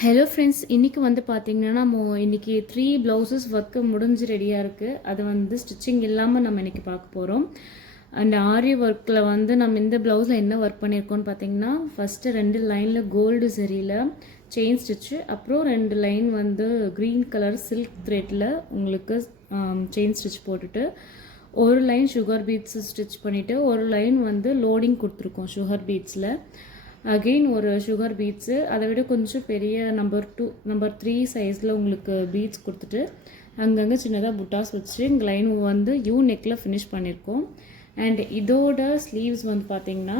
Hello friends, இன்றைக்கி வந்து பார்த்திங்கன்னா நம்ம இன்றைக்கி 3 ப்ளவுசஸ் ஒர்க்கு முடிஞ்சு ரெடியாக இருக்குது. அது வந்து ஸ்டிச்சிங் இல்லாமல் நம்ம இன்றைக்கி பார்க்க போகிறோம். அண்ட் ஆரி ஒர்க்கில் வந்து நம்ம இந்த ப்ளவுஸில் என்ன ஒர்க் பண்ணியிருக்கோன்னு பார்த்திங்கன்னா, ஃபஸ்ட்டு 2 லைனில் கோல்டு சரியில் செயின் ஸ்டிச்சு, அப்புறம் 2 லைன் வந்து க்ரீன் கலர் சில்க் த்ரெட்டில் உங்களுக்கு செயின் ஸ்டிச் போட்டுட்டு, ஒரு லைன் சுகர் பீட்ஸ் ஸ்டிச் பண்ணிவிட்டு, ஒரு லைன் வந்து லோடிங் கொடுத்துருக்கோம் சுகர் பீட்ஸில். அகெயின் ஒரு சுகர் பீட்ஸு, அதை விட கொஞ்சம் பெரிய நம்பர் 2 நம்பர் 3 சைஸில் உங்களுக்கு பீட்ஸ் கொடுத்துட்டு, அங்கங்கே சின்னதாக புட்டாஸ் வச்சு இங்கே லைன் வந்து யூ நெக்கில் ஃபினிஷ் பண்ணியிருக்கோம். அண்ட் இதோட ஸ்லீவ்ஸ் வந்து பார்த்திங்கன்னா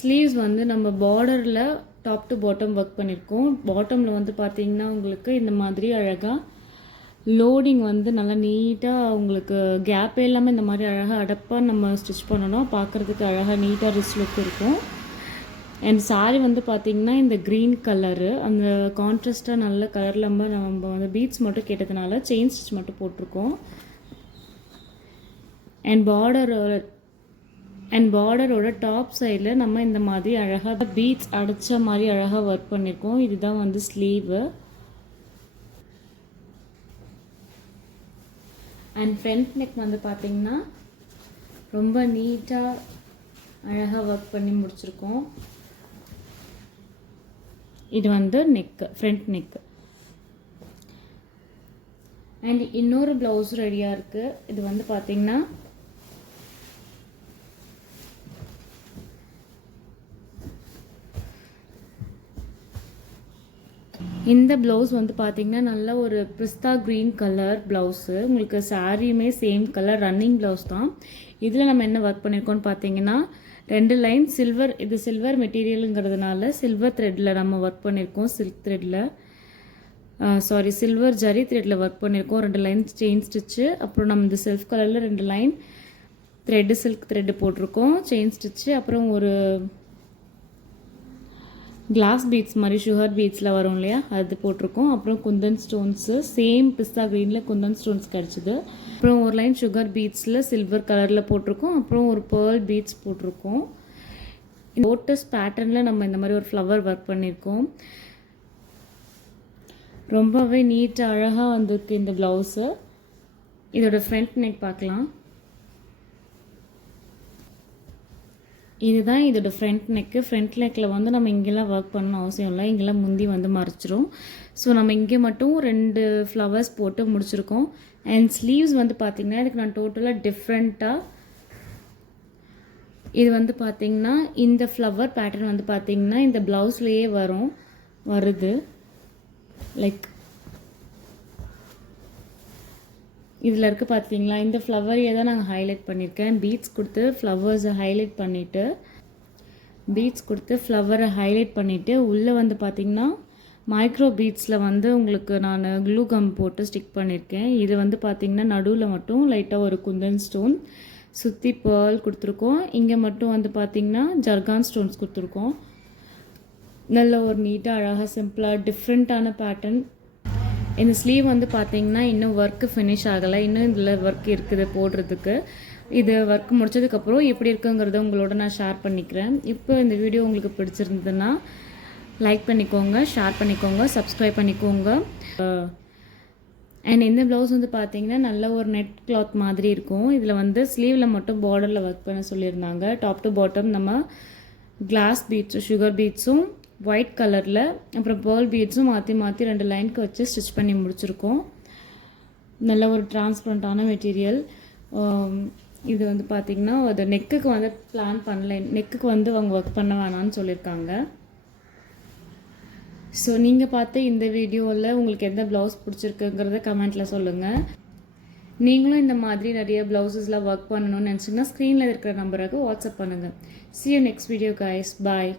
ஸ்லீவ்ஸ் வந்து நம்ம பார்டரில் டாப் டு பாட்டம் ஒர்க் பண்ணியிருக்கோம். பாட்டமில் வந்து பார்த்திங்கன்னா உங்களுக்கு இந்த மாதிரி அழகாக லோடிங் வந்து நல்லா நீட்டாக உங்களுக்கு கேப் இல்லாமல் இந்த மாதிரி அழகாக அடப்பாக நம்ம ஸ்டிச் பண்ணணும். பார்க்குறதுக்கு அழகாக நீட்டாக ரிச் லுக் இருக்கும். அண்ட் சாரீ வந்து பார்த்திங்கன்னா இந்த க்ரீன் கலரு, அந்த கான்ட்ராஸ்ட்டாக நல்ல கலரில் நம்ம வந்து பீட்ஸ் மட்டும் கேட்டதுனால செயின் ஸ்டிச் மட்டும் போட்டிருக்கோம். அண்ட் பார்டரோட டாப் சைடில் நம்ம இந்த மாதிரி அழகாக பீட்ஸ் அடைச்ச மாதிரி அழகாக ஒர்க் பண்ணியிருக்கோம். இதுதான் வந்து ஸ்லீவு. அண்ட் ஃப்ரண்ட் நெக் வந்து பார்த்திங்கன்னா ரொம்ப நீட்டாக அழகாக ஒர்க் பண்ணி முடிச்சிருக்கோம். இது வந்து நெக்கு, ஃப்ரண்ட் நெக்கு. அண்ட் இன்னொரு ப்ளவுஸ் ரெடியாக இருக்குது. இது வந்து பார்த்திங்கன்னா இந்த ப்ளவுஸ் வந்து பார்த்திங்கன்னா நல்ல ஒரு பிஸ்தா க்ரீன் கலர் ப்ளவுஸு. உங்களுக்கு சாரியுமே சேம் கலர் ரன்னிங் ப்ளவுஸ் தான். இதில் நம்ம என்ன ஒர்க் பண்ணியிருக்கோம்னு பார்த்தீங்கன்னா 2 லைன் சில்வர், இது சில்வர் மெட்டீரியலுங்கிறதுனால சில்வர் த்ரெட்டில் நம்ம ஒர்க் பண்ணியிருக்கோம். சில்க் த்ரெட்டில் சில்வர் ஜரி த்ரெட்டில் ஒர்க் பண்ணியிருக்கோம். 2 லைன் செயின் ஸ்டிச்சு, அப்புறம் நம்ம இந்த செல்ஃப் கலரில் 2 லைன் த்ரெட்டு சில்க் த்ரெட்டு போட்டிருக்கோம் செயின் ஸ்டிச்சு, அப்புறம் ஒரு கிளாஸ் பீட்ஸ் மாதிரி சுகர் பீட்ஸில் வரும் இல்லையா, அது போட்டிருக்கோம். அப்புறம் குந்தன் ஸ்டோன்ஸு சேம் பிஸ்தா க்ரீனில் குந்தன் ஸ்டோன்ஸ் கிடச்சிது. அப்புறம் ஒரு லைன் சுகர் பீட்ஸில் சில்வர் கலரில் போட்டிருக்கோம். அப்புறம் ஒரு பேர்ல் பீட்ஸ் போட்டிருக்கோம். லோட்டஸ் பேட்டர்னில் நம்ம இந்த மாதிரி ஒரு ஃப்ளவர் ஒர்க் பண்ணியிருக்கோம். ரொம்பவே நீட்டாக அழகாக வந்திருக்கு இந்த ப்ளவுஸு. இதோட ஃப்ரண்ட் நெக் பார்க்கலாம். இதுதான் இதோட ஃப்ரண்ட் நெக்கு. ஃப்ரண்ட் நெக்கில் வந்து நம்ம இங்கெல்லாம் ஒர்க் பண்ணணும் அவசியம் இல்லை, இங்கெல்லாம் முந்தி வந்து மறைச்சிரும். ஸோ நம்ம இங்கே மட்டும் 2 ஃப்ளவர்ஸ் போட்டு முடிச்சிருக்கோம். அண்ட் ஸ்லீவ்ஸ் வந்து பார்த்திங்கன்னா இதுக்கு நான் டோட்டலாக டிஃப்ரெண்ட்டாக, இது வந்து பார்த்திங்கன்னா இந்த ஃப்ளவர் பேட்டர்ன் வந்து பார்த்திங்கன்னா இந்த ப்ளவுஸ்லேயே வருது. லைக் இதில் இருக்குது பார்த்தீங்களா, இந்த ஃப்ளவரையே தான் நாங்கள் ஹைலைட் பண்ணியிருக்கேன். பீட்ஸ் கொடுத்து ஃப்ளவர்ஸை ஹைலைட் பண்ணிவிட்டு உள்ளே வந்து பார்த்திங்கன்னா மைக்ரோ பீட்ஸில் வந்து உங்களுக்கு நான் க்ளூ கம் போட்டு ஸ்டிக் பண்ணியிருக்கேன். இது வந்து பார்த்திங்கன்னா நடுவில் மட்டும் லைட்டாக ஒரு குந்தன் ஸ்டோன் சுற்றி பேர்ல் கொடுத்துருக்கோம். இங்கே மட்டும் வந்து பார்த்திங்கன்னா ஜர்கான் ஸ்டோன்ஸ் கொடுத்துருக்கோம். நல்ல ஒரு நீட்டாக அழகாக சிம்பிளாக டிஃப்ரெண்ட்டான பேட்டர்ன். இந்த ஸ்லீவ் வந்து பார்த்திங்கன்னா இன்னும் ஒர்க்கு ஃபினிஷ் ஆகலை, இன்னும் இதில் ஒர்க் இருக்குது போடுறதுக்கு. இது ஒர்க் முடிச்சதுக்கப்புறம் எப்படி இருக்குங்கிறத உங்களோட நான் ஷேர் பண்ணிக்கிறேன். இப்போ இந்த வீடியோ உங்களுக்கு பிடிச்சிருந்ததுன்னா லைக் பண்ணிக்கோங்க, ஷேர் பண்ணிக்கோங்க, சப்ஸ்கிரைப் பண்ணிக்கோங்க. அண்ட் இந்த ப்ளவுஸ் வந்து பார்த்திங்கன்னா நல்ல ஒரு நெட் கிளாத் மாதிரி இருக்கும். இதில் வந்து ஸ்லீவில் மட்டும் பார்டரில் ஒர்க் பண்ண சொல்லியிருந்தாங்க. டாப் டு பாட்டம் நம்ம கிளாஸ் பீட்ஸும் சுகர் பீட்ஸும் ஒயிட் கலரில், அப்புறம் பேர்ல் பீட்ஸும் மாற்றி 2 லைனுக்கு வச்சு ஸ்டிச் பண்ணி முடிச்சிருக்கோம். நல்ல ஒரு டிரான்ஸ்பரண்ட்டான மெட்டீரியல். இது வந்து பார்த்திங்கன்னா அது நெக்குக்கு வந்து பிளான் பண்ணல, நெக்குக்கு வந்து அவங்க ஒர்க் பண்ண வேணான்னு சொல்லியிருக்காங்க. ஸோ நீங்கள் பார்த்து இந்த வீடியோவில் உங்களுக்கு எந்த ப்ளவுஸ் பிடிச்சிருக்குங்கிறத கமெண்ட்டில் சொல்லுங்கள். நீங்களும் இந்த மாதிரி நிறைய ப்ளவுஸஸ்லாம் ஒர்க் பண்ணணும்னு நினச்சிங்கன்னா ஸ்க்ரீனில் இருக்கிற நம்பருக்கு வாட்ஸ்அப் பண்ணுங்கள். See you next video guys. Bye.